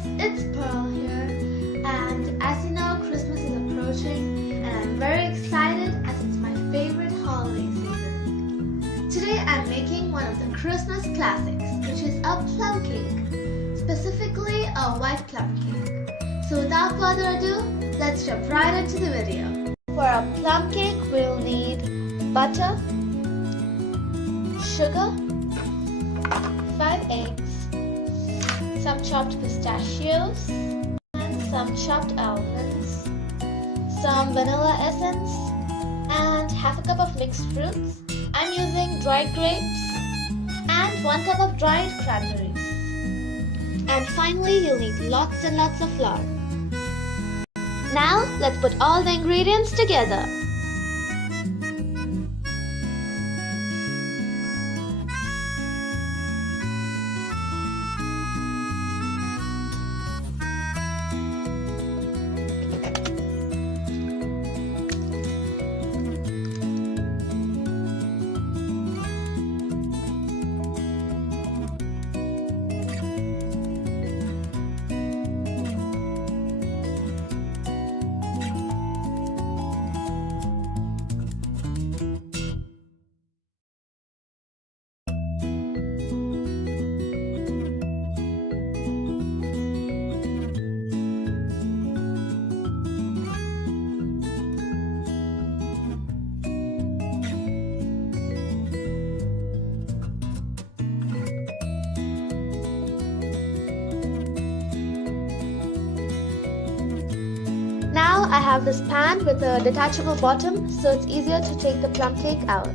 guys, it's Pearl here, and as you know, Christmas is approaching and I'm very excited as it's my favorite holiday season. Today I'm making one of the Christmas classics, which is a plum cake, specifically a white plum cake. So without further ado, let's jump right into the video. For a plum cake, we'll need butter, sugar, 5 eggs, some chopped pistachios, and some chopped almonds, some vanilla essence, and half a cup of mixed fruits. I'm using dried grapes and 1 cup of dried cranberries. And finally, you'll need lots and lots of flour. Now, let's put all the ingredients together. Now I have this pan with a detachable bottom, so it's easier to take the plum cake out.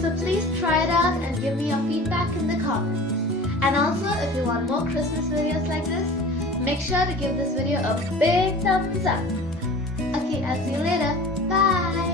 So please try it out and give me your feedback in the comments. And also, if you want more Christmas videos like this, make sure to give this video a big thumbs up. Okay, I'll see you later. Bye!